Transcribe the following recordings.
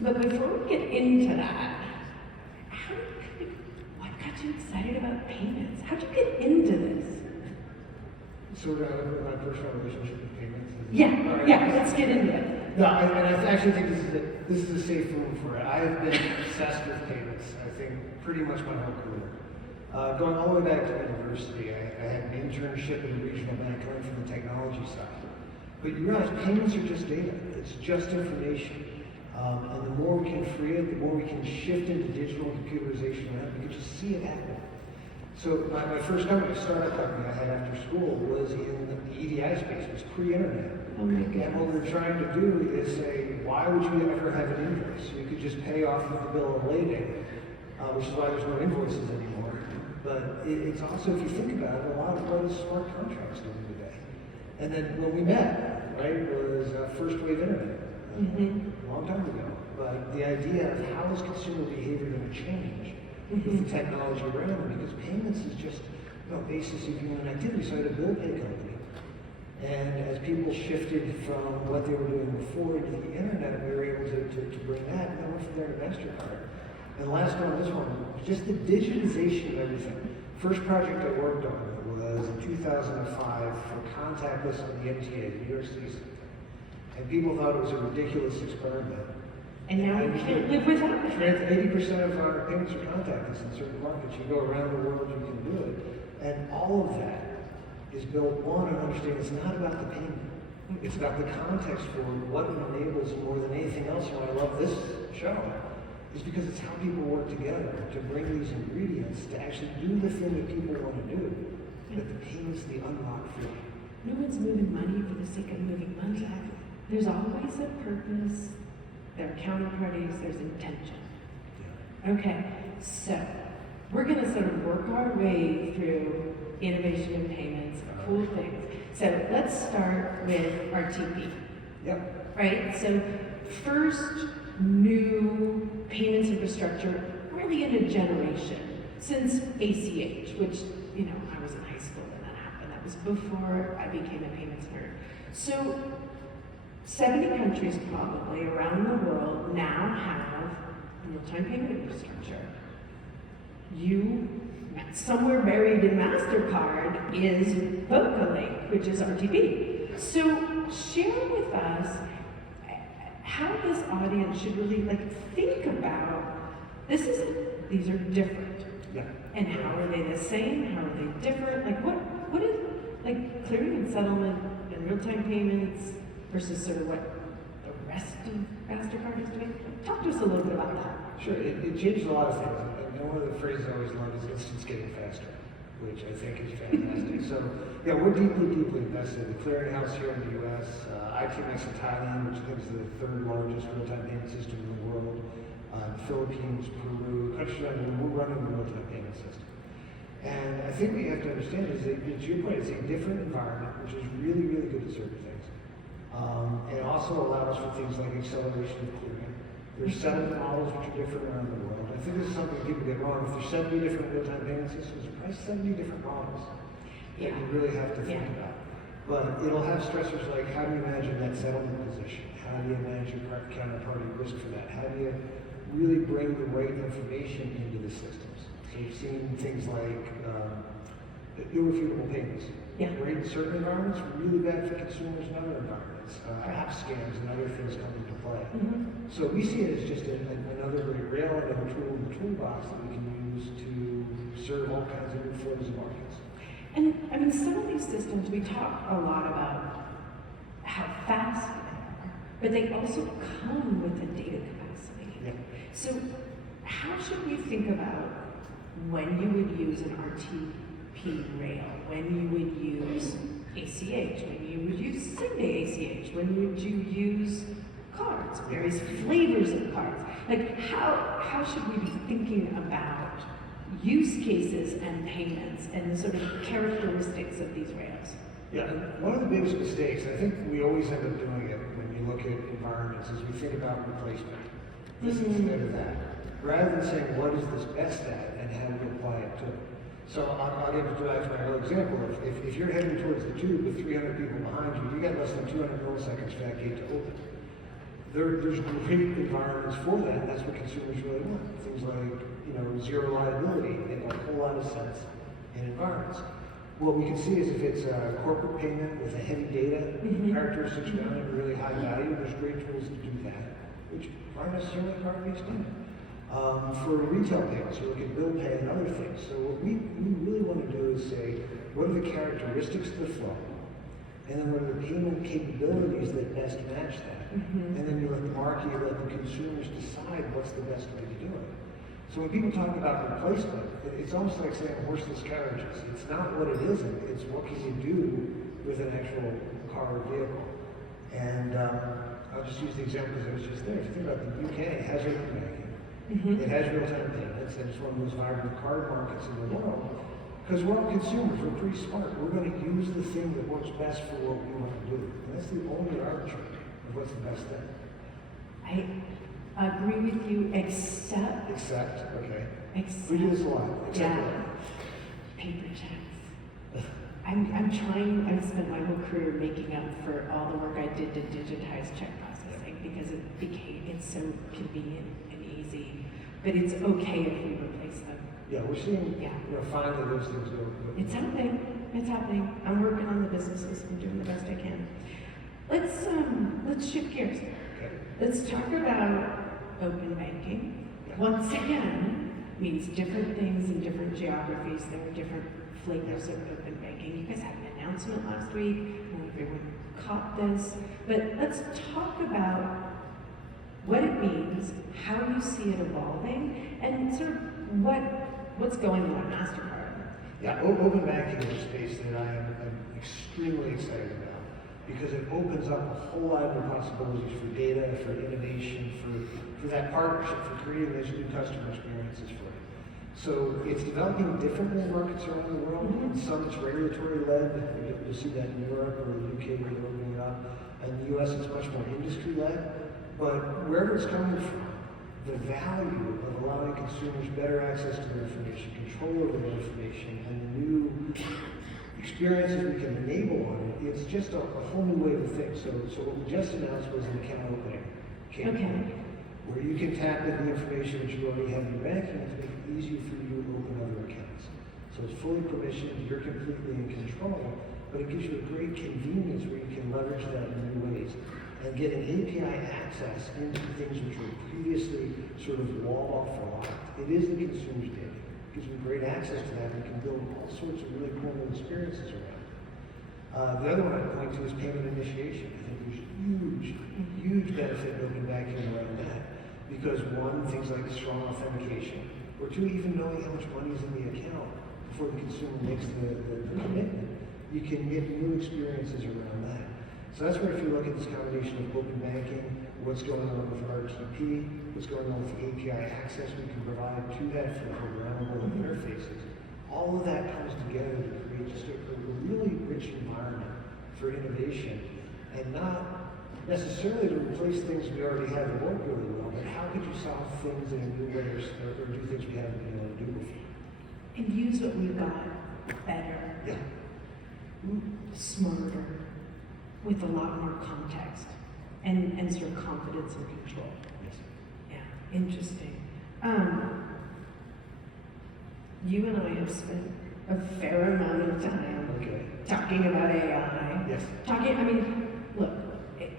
But before we get into that, what got you excited about payments? How'd you get into this? Sort of my personal relationship with payments. Yeah, let's get into it. No, and I actually think this is a safe room for it. I have been obsessed with payments, I think, pretty much my whole career. Going all the way back to university, I had an internship at a regional bank coming from the technology side. But you realize payments are just data. It's just information. And the more we can free it, the more we can shift into digital computerization, right? We can just see it happen. So my first company, startup company I had after school, was in the EDI space. It was pre-internet. Oh my God. And what we were trying to do is say, why would you ever have an invoice? You could just pay off with the bill of lading, which is why there's no invoices anymore. But it's also, if you think about it, a lot of what is smart contracts doing today. And then when we met, right, was first wave internet, a long time ago. But the idea of how is consumer behavior going to change with the technology around them, because payments is just basis of human activity. So I had a bill pay company. And as people shifted from what they were doing before into the internet, we were able to bring that, and then went from there to Mastercard. And the last one, this one, just the digitization of everything. First project I worked on was in 2005 for contactless on the MTA, the New York City system. And people thought it was a ridiculous experiment. And now we can't live without it. 80% of our payments are contactless in certain markets. You go around the world, you can do it. And all of that is built, one, on understanding it's not about the payment. It's about the context for what it enables more than anything else. And I love this show is because it's how people work together to bring these ingredients to actually do the thing that people want to do. That the payment's the unlock for you. No one's moving money for the sake of moving money. There's always a purpose. There are counterparties, there's intention. Okay, so we're going to sort of work our way through innovation in payments, cool things. So let's start with RTP. Yep. Right? So first new payments infrastructure really in a generation since ACH, which, I was in high school when that happened. That was before I became a payments nerd. So 70 countries probably around the world now have real-time payment infrastructure. Somewhere buried in Mastercard is Vocalink, which is RTP. So share with us how this audience should really think about these are different. Yeah. And how are they the same? How are they different? What is clearing and settlement and real-time payments versus sort of what the rest of Mastercard is doing? Talk to us a little bit about that. Sure, it changed a lot of things. And one of the phrases I always love is instance getting faster, which I think is fantastic. So, we're deeply, deeply invested. The clearinghouse here in the U.S., ITMX in Thailand, which I think is the third largest real-time payment system in the world, the Philippines, Peru, countries around the world, we're running the real-time payment system. And I think what you have to understand is that, to your point, it's a different environment, which is really, really good at certain things. It also allows for things like acceleration of clearing. There's settlement models which are different around the world. I think this is something people get wrong. If there's 70 different real-time payment systems, there's probably 70 different models that you really have to think about. But it'll have stressors like how do you manage that settlement position? How do you manage your counterparty risk for that? How do you really bring the right information into the systems? So you've seen things like irrefutable payments. Yeah. Great in certain environments, really bad for consumers in other environments. App scams and other things come into play. So we see it as just another rail and a tool in the toolbox that we can use to serve all kinds of new flows of markets. And some of these systems, we talk a lot about how fast they are, but they also come with a data capacity. Yeah. So how should we think about when you would use an RTP rail, when you would use ACH, when you would use same-day ACH, when would you use cards, various flavors of cards? How should we be thinking about use cases and payments and the sort of characteristics of these rails? Yeah, one of the biggest mistakes, I think we always end up doing it when you look at environments, is we think about replacement. This instead of that. Rather than saying, what is this best at and how do you apply it to it? So I'll give you my real example. If you're heading towards the tube with 300 people behind you, you got less than 200 milliseconds for that gate to open. there's great environments for that, and that's what consumers really want. Things like, zero liability make a whole lot of sense in environments. What we can see is if it's a corporate payment with a heavy data characteristics around it, really high value, there's great tools to do that, which aren't necessarily card-based payment. For retail payments, you look at bill pay and other things. So what we really want to do is say, what are the characteristics of the flow? And then what are the payment capabilities that best match that? And then you let the market, you let the consumers decide what's the best way to do it. So when people talk about replacement, it's almost like saying horseless carriages. It's not what it isn't, it's what can you do with an actual car or vehicle. And I'll just use the example because I was just there. If you think about the UK, it has open banking. It has real-time payments, and it's one of the most vibrant card markets in the world. Because we're all consumers, we're pretty smart. We're going to use the thing that works best for what we want to do. And that's the only arbitrary of what's the best thing. I agree with you, except. Okay. Except. We do this a lot. Except paper checks. I'm trying, I've spent my whole career making up for all the work I did to digitize check processing because it's so convenient and easy. But it's okay if we replace them. Yeah, we're seeing, finally those things go. It's happening. I'm working on the businesses. I'm doing the best I can. Let's shift gears. Okay. Let's talk about open banking. Once again, means different things in different geographies. There are different flavors of open banking. You guys had an announcement last week. I don't know if everyone caught this, but let's talk about what it means, how you see it evolving, and sort of what's going on at Mastercard. Yeah, open banking is a space that I'm extremely excited about because it opens up a whole lot of new possibilities for data, for innovation, for that partnership, for creating those new customer experiences for it. So it's developing differently in markets around the world. In some it's regulatory led. You'll see that in Europe or the UK where they're opening it up. In the US it's much more industry led. But wherever it's coming from, the value of allowing consumers better access to their information, control over their information, and the new experiences we can enable on it, it's just a whole new way to think. So what we just announced was an account opening campaign, where you can tap into the information that you already have in your banking to make it easier for you to open other accounts. So it's fully permissioned, you're completely in control, but it gives you a great convenience where you can leverage that in new ways. And getting API access into things which were previously sort of walled off or locked. It is the consumer's data. It gives you great access to that. You can build all sorts of really cool experiences around it. The other one I'd point to is payment initiation. I think there's huge benefit in open banking around that. Because one, things like strong authentication, or two, even knowing how much money is in the account before the consumer makes the commitment. You can get new experiences around that. So that's where if you look at this combination of open banking, what's going on with RTP, what's going on with the API access we can provide to that for programmable interfaces, all of that comes together to create just a really rich environment for innovation, and not necessarily to replace things we already have that work really well, but how could you solve things in new ways or do things we haven't been able to do before? And use what we've got better, smarter, with a lot more context and sort of confidence and control. Yes. Yeah, interesting. You and I have spent a fair amount of time talking about AI. Yes. Look,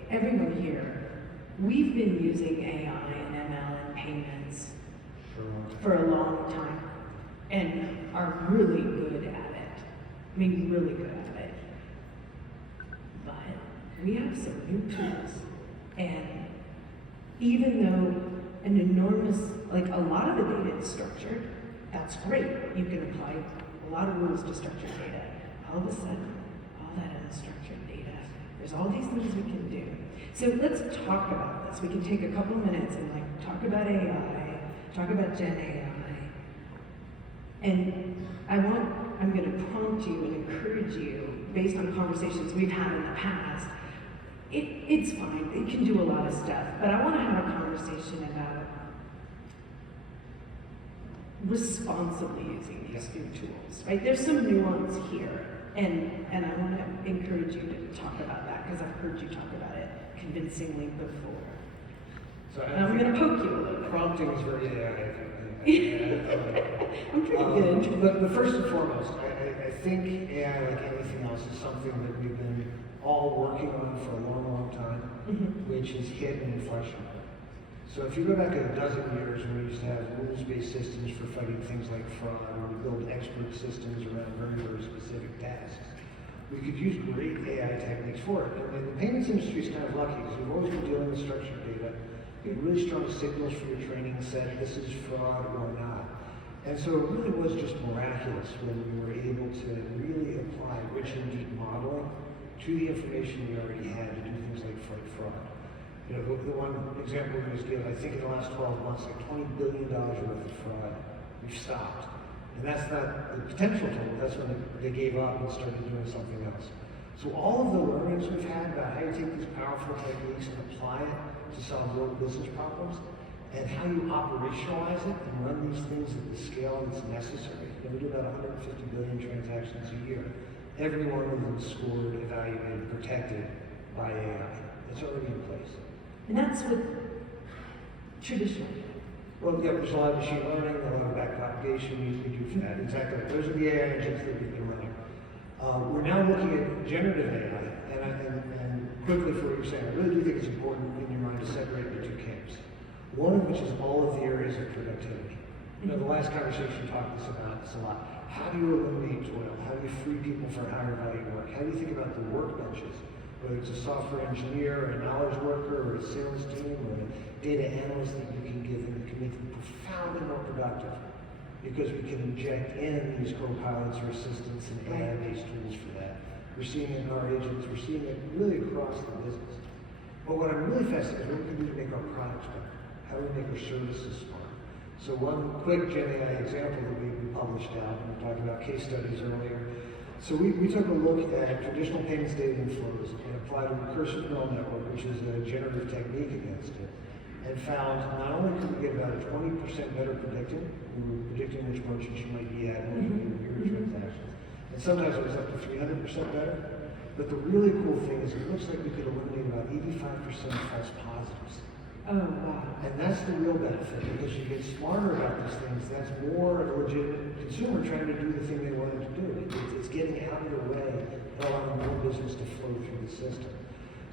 everyone here, we've been using AI and ML and payments for a long time and are really good at it. Really good at it. But we have some new tools, and even though an enormous, a lot of the data is structured, that's great. You can apply a lot of rules to structured data. All of a sudden, all that unstructured data, there's all these things we can do. So let's talk about this. We can take a couple minutes and talk about AI, talk about Gen AI. And I'm going to prompt you and encourage you, based on conversations we've had in the past. It's fine, it can do a lot of stuff, but I want to have a conversation about responsibly using these new tools, right? There's some nuance here, and I want to encourage you to talk about that, because I've heard you talk about it convincingly before. So I'm going to poke you a little bit. Prompting is very AI. I'm pretty good. But first and foremost, I think AI, like anything else, is something that we've been all working on for a long, long time, which is hit an inflection point. So if you go back a dozen years when we used to have rules-based systems for fighting things like fraud, or we build expert systems around very, very specific tasks, we could use great AI techniques for it. And the payments industry is kind of lucky because we've always been dealing with structured data. You have really strong signals for your training set, this is fraud or not. And so it really was just miraculous when we were able to really apply rich and deep modeling to the information we already had to do things like fight fraud. You know, the one example we just give, I think in the last 12 months, like $20 billion worth of fraud, we've stopped. And that's not the potential total, that's when they gave up and started doing something else. So all of the learnings we've had about how you take these powerful techniques and apply it to solve real business problems, and how you operationalize it and run these things at the scale that's necessary. You know, we do about 150 billion transactions a year. Every one of them is scored, evaluated, protected by AI. It's already in place. And that's what traditional. Well, yeah, there's a lot of machine learning, a lot of back propagation we do for that. Exactly. Those are the AI engines that we've been running. We're now looking at generative AI, and quickly for what you're saying, I really do think it's important in your mind to separate the two camps. One of which is all of the areas of productivity. You know, the last conversation talked about this a lot. How do you eliminate toil? How do you free people for higher value work? How do you think about the workbenches? Whether it's a software engineer, or a knowledge worker, or a sales team, or a data analyst that you can give them that can make them profoundly more productive. Because we can inject in these co-pilots or assistants and AI-based tools for that. We're seeing it in our agents, we're seeing it really across the business. But what I'm really fascinated is what we can do to make our products better. How do we make our services smart? So one quick Gen AI example that we published out, and we talked about case studies earlier. So we took a look at traditional payments data inflows and applied a recursive neural network, which is a generative technique against it, and found not only could we get about a 20% better predicting, we were predicting which merchants you might be at when you do your transactions, and sometimes it was up to 300% better. But the really cool thing is it looks like we could eliminate about 85% of false positives. Oh, wow. And that's the real benefit, because you get smarter about these things. That's more of a legitimate consumer trying to do the thing they wanted to do. It's getting out of your way and allowing more business to flow through the system.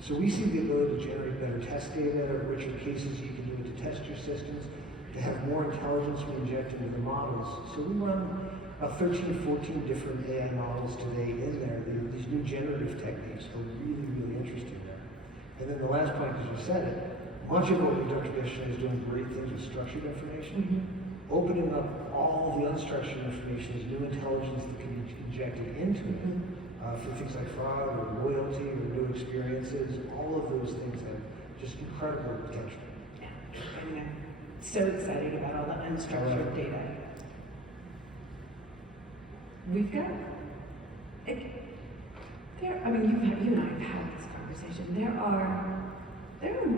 So we see the ability to generate better test data, richer cases you can do to test your systems, to have more intelligence we inject into the models. So we run about 13, 14 different AI models today in there. These new generative techniques are really, really interesting there. And then the last point, because you said it, much of what we've done traditionally is doing great things with structured information. Opening up all the unstructured information is new intelligence that can be injected into it for things like fraud or loyalty or new experiences. All of those things have just incredible potential. Yeah, I'm so excited about all the unstructured data. We've got, I mean, you and I have had this conversation. There are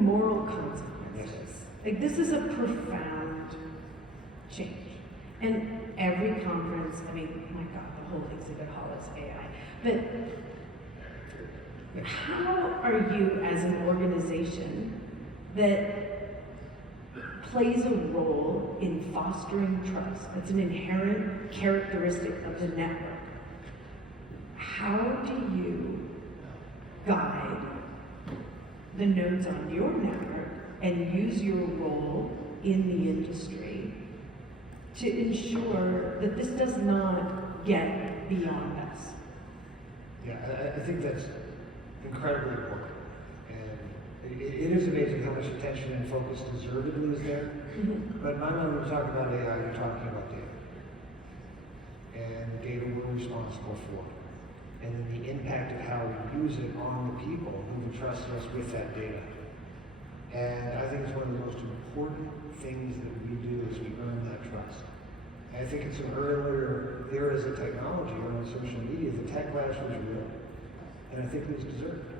moral consequences. Yes. Like, this is a profound change. And every conference, I mean, my God, the whole exhibit hall is AI. But how are you, as an organization that plays a role in fostering trust? That's an inherent characteristic of the network. How do you guide the nodes on your network and use your role in the industry to ensure that this does not get beyond us? Yeah, I think that's incredibly important. And it is amazing how much attention and focus deservedly is there. But in my mind, when we talk about AI, you're talking about data. And data we're responsible for. And then the impact of how we use it on the people who entrusted us with that data. And I think it's one of the most important things that we do is we earn that trust. And I think in some earlier eras of technology or on social media, the tech clash was real. And I think it was deserved.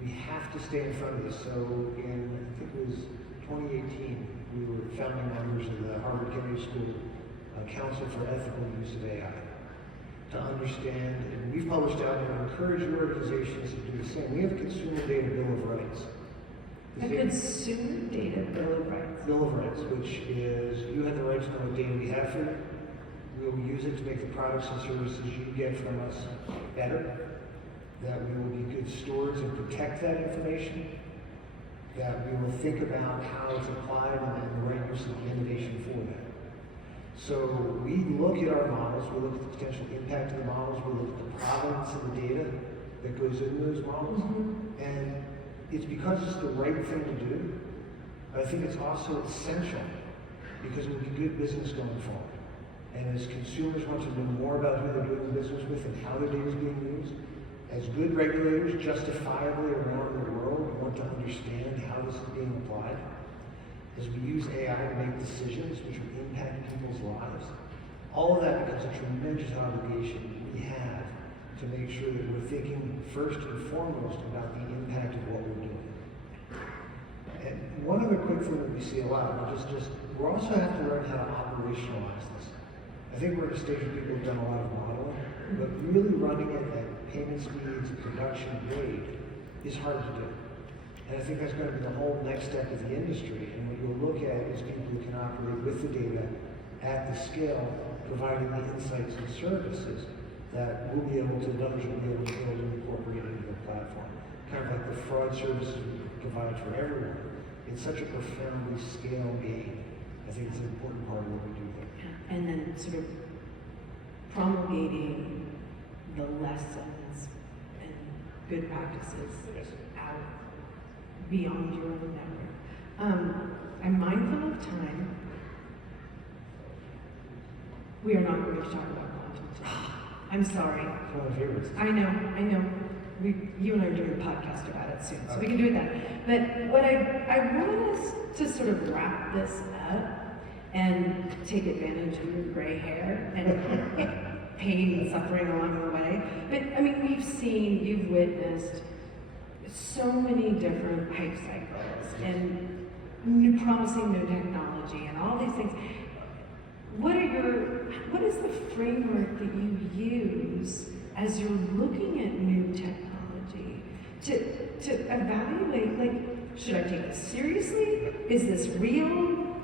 We have to stay in front of this. So in, I think it was 2018, we were founding members of the Harvard Kennedy School Council for Ethical Use of AI. To understand, and we've published out and encourage your organizations to do the same. We have a Consumer Data Bill of Rights. A Consumer Data Bill Bill of Rights, which is you have the right to know what data we have for you. We will use it to make the products and services you get from us better. That we will be good stewards and protect that information. That we will think about how it's applied and the right use of the innovation for that. So we look at our models, we look at the potential impact of the models, we look at the provenance of the data that goes into those models. And it's because it's the right thing to do, but I think it's also essential because it will be good business going forward. And as consumers want to know more about who they're doing business with and how their data is being used, as good regulators justifiably around the world want to understand how this is being applied, as we use AI to make decisions which will impact people's lives, all of that becomes a tremendous obligation we have to make sure that we're thinking first and foremost about the impact of what we're doing. And one other quick thing that we see a lot, we also have to learn how to operationalize this. I think we're at a stage where people have done a lot of modeling, but really running it at payment speeds, production grade is hard to do. And I think that's going to be the whole next step of the industry. And what you'll look at is people who can operate with the data at the scale, providing the insights and services that we'll be able to, others will be able to build and incorporate into the platform. Kind of like the fraud services we provide for everyone. It's such a profoundly scale game. I think it's an important part of what we do there. And then sort of promulgating the lessons and good practices out beyond your own network. I'm mindful of time. We are not going to talk about quantum today. I'm sorry. It's one of my favorites. I know. You and I are doing a podcast about it soon, so we can do that. But what I want us to sort of wrap this up and take advantage of your gray hair and pain and suffering along the way. But I mean, you've witnessed so many different hype cycles and promising new technology and all these things. What is the framework that you use as you're looking at new technology to evaluate, like, should I take this seriously? Is this real?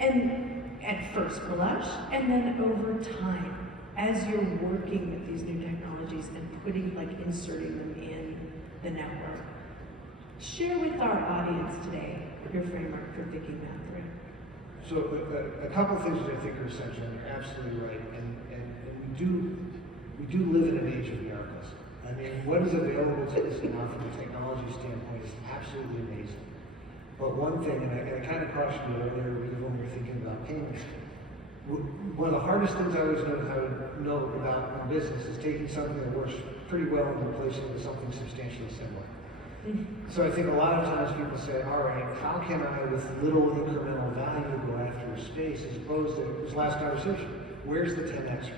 And at first blush, and then over time, as you're working with these new technologies and inserting them in the network, share with our audience today your framework for thinking that through. So a couple of things that I think are essential, and you're absolutely right, and we do live in an age of miracles. I mean, what is available to us now from a technology standpoint is absolutely amazing. But one thing, and I kind of cautioned you earlier when we were thinking about payments, one of the hardest things I always know about in business is taking something that works pretty well and replacing it with something substantially similar. So I think a lot of times people say, all right, how can I, with little incremental value, go after a space, as opposed to this last conversation, where's the 10x?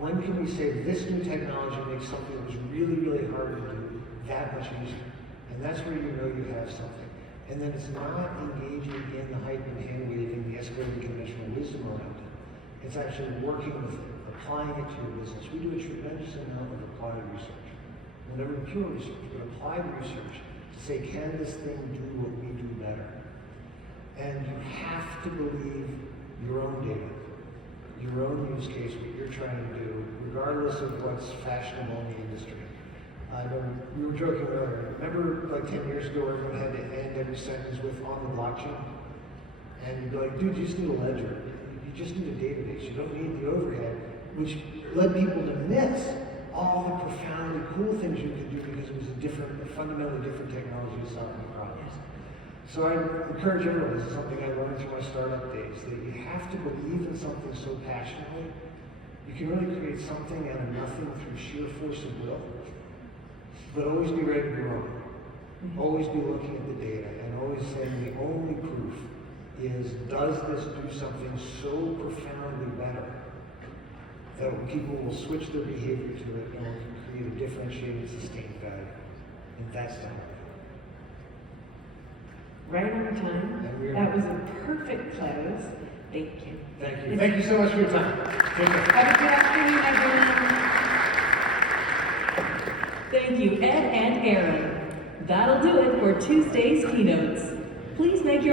When can we say this new technology makes something that was really, really hard to do that much easier? And that's where you know you have something. And then it's not engaging in the hype and hand-waving, the escalating conventional wisdom around it. It's actually working with it, applying it to your business. We do a tremendous amount of applied research. We'll never do pure research, but applied research to say, can this thing do what we do better? And you have to believe your own data, your own use case, what you're trying to do, regardless of what's fashionable in the industry. I know we were joking earlier. Remember, like 10 years ago, everyone had to end every sentence with "on the blockchain," and you'd be like, "Dude, you just need a ledger. You just need a database. You don't need the overhead," which led people to miss all the profoundly cool things you could do because it was a fundamentally different technology to solve the problems. So I encourage everyone. This is something I learned through my startup days, that you have to believe in something so passionately. You can really create something out of nothing through sheer force of will. But always be ready to be wrong. Always be looking at the data and always saying the only proof is, does this do something so profoundly better that people will switch their behavior to it and will create a differentiated, sustained value. And that's the whole thing. Right on time. That was a perfect close. Thank you. Thank you. Thank you so much for your time. Take care. Have a good afternoon, everyone. Thank you, Ed and Aaron. That'll do it for Tuesday's keynotes. Please make your